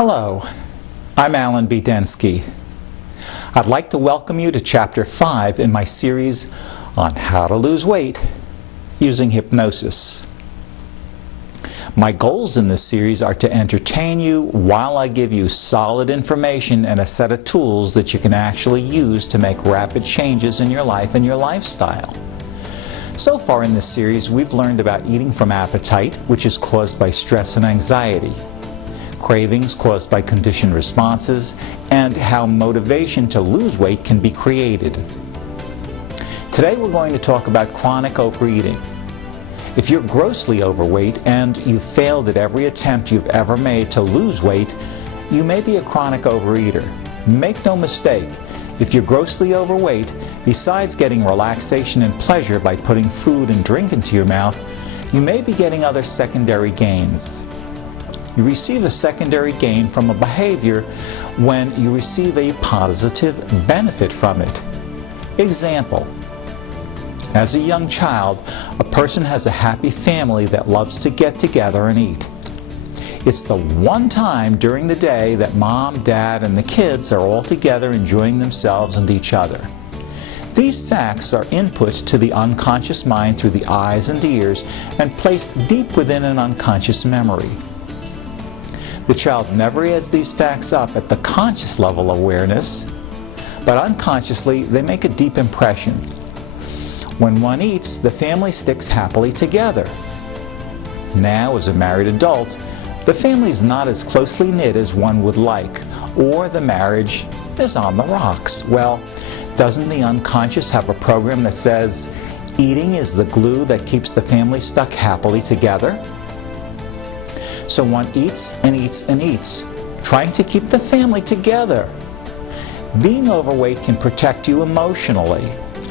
Hello, I'm Alan B. Densky. I'd like to welcome you to Chapter 5 in my series on how to lose weight using hypnosis. My goals in this series are to entertain you while I give you solid information and a set of tools that you can actually use to make rapid changes in your life and your lifestyle. So far in this series, we've learned about eating from appetite, which is caused by stress and anxiety, cravings caused by conditioned responses, and how motivation to lose weight can be created. Today we're going to talk about chronic overeating. If you're grossly overweight and you've failed at every attempt you've ever made to lose weight, you may be a chronic overeater. Make no mistake, if you're grossly overweight, besides getting relaxation and pleasure by putting food and drink into your mouth, you may be getting other secondary gains. You receive a secondary gain from a behavior when you receive a positive benefit from it. Example: as a young child, a person has a happy family that loves to get together and eat. It's the one time during the day that mom, dad, and the kids are all together enjoying themselves and each other. These facts are input to the unconscious mind through the eyes and ears and placed deep within an unconscious memory. The child never adds these facts up at the conscious level of awareness, but unconsciously they make a deep impression. When one eats, the family sticks happily together. Now, as a married adult, the family is not as closely knit as one would like, or the marriage is on the rocks. Well, doesn't the unconscious have a program that says eating is the glue that keeps the family stuck happily together? So one eats and eats and eats, trying to keep the family together. Being overweight can protect you emotionally.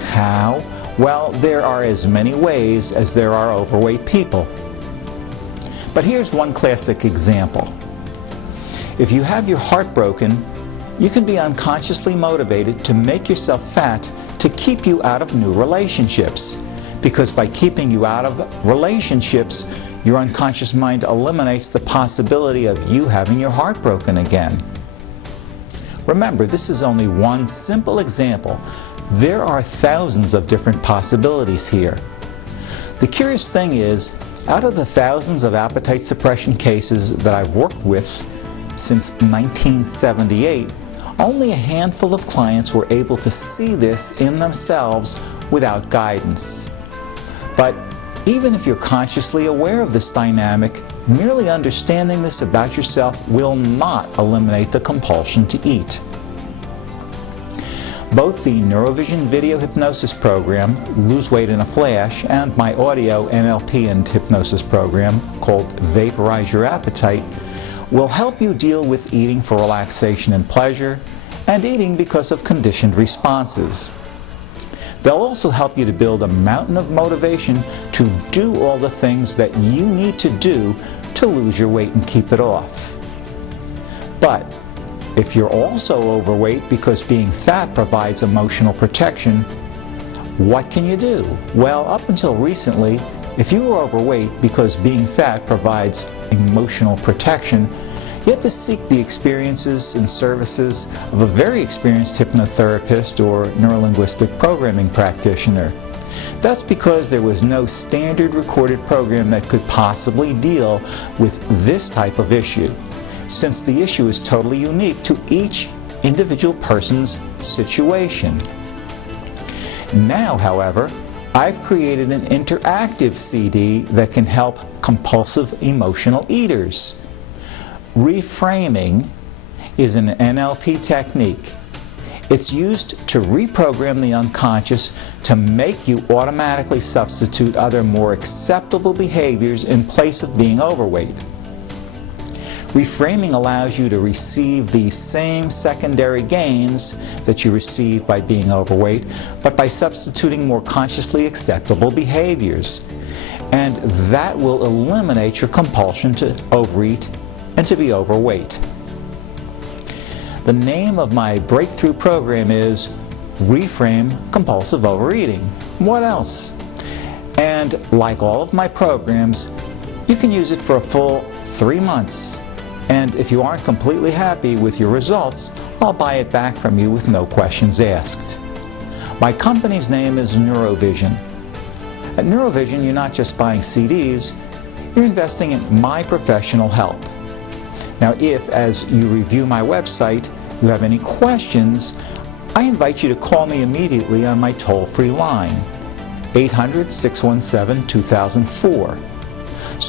How? Well, there are as many ways as there are overweight people. But here's one classic example. If you have your heart broken, you can be unconsciously motivated to make yourself fat to keep you out of new relationships. Because by keeping you out of relationships, your unconscious mind eliminates the possibility of you having your heart broken again. Remember, this is only one simple example. There are thousands of different possibilities here. The curious thing is, out of the thousands of appetite suppression cases that I've worked with since 1978, only a handful of clients were able to see this in themselves without guidance. But even if you're consciously aware of this dynamic, merely understanding this about yourself will not eliminate the compulsion to eat. Both the Neuro-VISION video hypnosis program, Lose Weight in a Flash, and my audio NLP and hypnosis program called Vaporize Your Appetite will help you deal with eating for relaxation and pleasure and eating because of conditioned responses. They'll also help you to build a mountain of motivation to do all the things that you need to do to lose your weight and keep it off. But if you're also overweight because being fat provides emotional protection, what can you do? Well, up until recently, if you were overweight because being fat provides emotional protection, you had to seek the experiences and services of a very experienced hypnotherapist or neuro-linguistic programming practitioner. That's because there was no standard recorded program that could possibly deal with this type of issue, since the issue is totally unique to each individual person's situation. Now, however, I've created an interactive CD that can help compulsive emotional eaters. Reframing is an NLP technique. It's used to reprogram the unconscious to make you automatically substitute other more acceptable behaviors in place of being overweight. Reframing allows you to receive the same secondary gains that you receive by being overweight, but by substituting more consciously acceptable behaviors. And that will eliminate your compulsion to overeat and to be overweight. The name of my breakthrough program is Reframe Compulsive Overeating. What else? And like all of my programs, you can use it for a full 3 months. And if you aren't completely happy with your results, I'll buy it back from you with no questions asked. My company's name is Neuro-VISION. At Neuro-VISION, you're not just buying CDs, you're investing in my professional help. Now, if, as you review my website, you have any questions, I invite you to call me immediately on my toll-free line, 800-617-2004,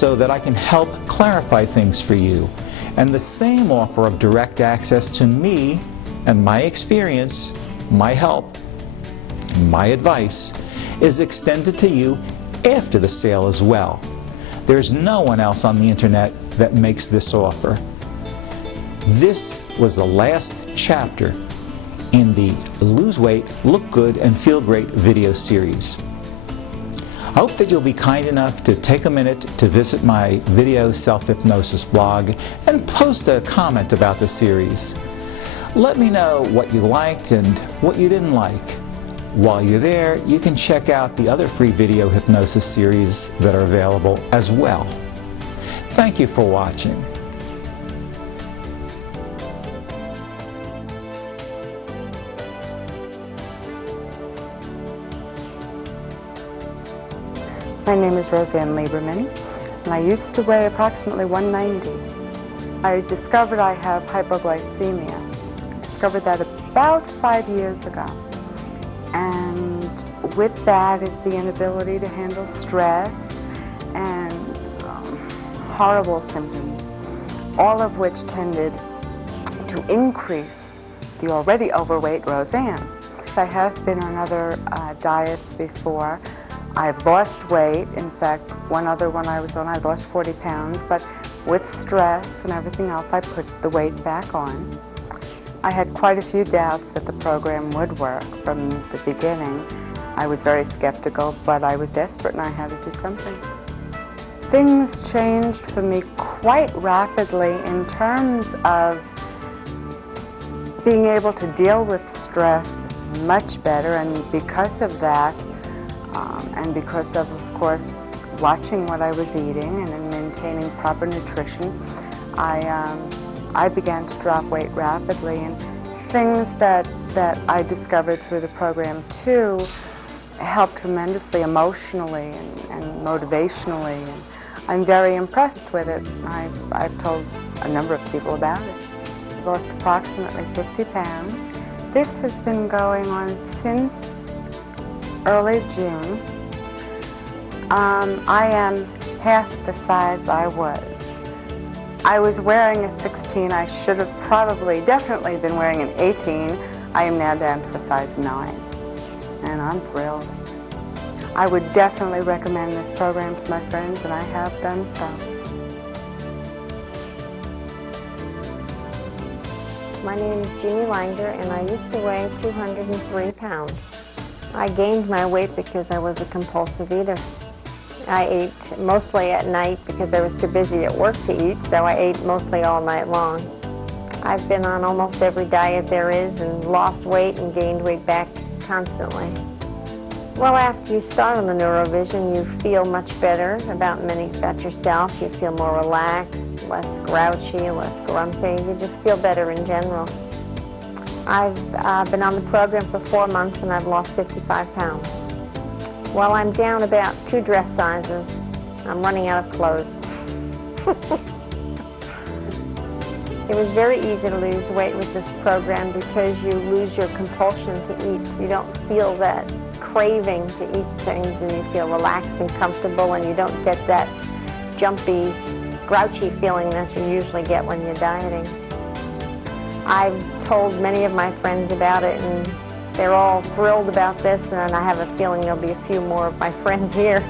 so that I can help clarify things for you. And the same offer of direct access to me and my experience, my help, my advice is extended to you after the sale as well. There's no one else on the internet that makes this offer. This was the last chapter in the Lose Weight, Look Good, and Feel Great video series. I hope that you'll be kind enough to take a minute to visit my video self-hypnosis blog and post a comment about the series. Let me know what you liked and what you didn't like. While you're there, you can check out the other free video hypnosis series that are available as well. Thank you for watching. My name is Roseanne Lieberman, and I used to weigh approximately 190. I discovered I have hypoglycemia. I discovered that about 5 years ago. And with that is the inability to handle stress and horrible symptoms, all of which tended to increase the already overweight Roseanne. I have been on other diets before. I've lost weight. In fact, one other one I was on, I lost 40 pounds, but with stress and everything else, I put the weight back on. I had quite a few doubts that the program would work from the beginning. I was very skeptical, but I was desperate and I had to do something. Things changed for me quite rapidly in terms of being able to deal with stress much better, and because of that, and because of course, watching what I was eating and maintaining proper nutrition, I began to drop weight rapidly, and things that I discovered through the program too helped tremendously emotionally and motivationally, and I'm very impressed with it. I've told a number of people about it. I've lost approximately 50 pounds. This has been going on since early June. I am half the size I was. I was wearing a 16. I should have definitely been wearing an 18. I am now down to a size 9. And I'm thrilled. I would definitely recommend this program to my friends, and I have done so. My name is Jeannie Langer, and I used to weigh 203 pounds. I gained my weight because I was a compulsive eater. I ate mostly at night because I was too busy at work to eat, so I ate mostly all night long. I've been on almost every diet there is and lost weight and gained weight back constantly. Well, after you start on the Neuro-VISION, you feel much better about yourself. You feel more relaxed, less grouchy, less grumpy. You just feel better in general. I've been on the program for 4 months and I've lost 55 pounds. Well, I'm down about 2 dress sizes. I'm running out of clothes. It was very easy to lose weight with this program because you lose your compulsion to eat. You don't feel that craving to eat things, and you feel relaxed and comfortable, and you don't get that jumpy, grouchy feeling that you usually get when you're dieting. I've told many of my friends about it, and they're all thrilled about this, and I have a feeling there'll be a few more of my friends here.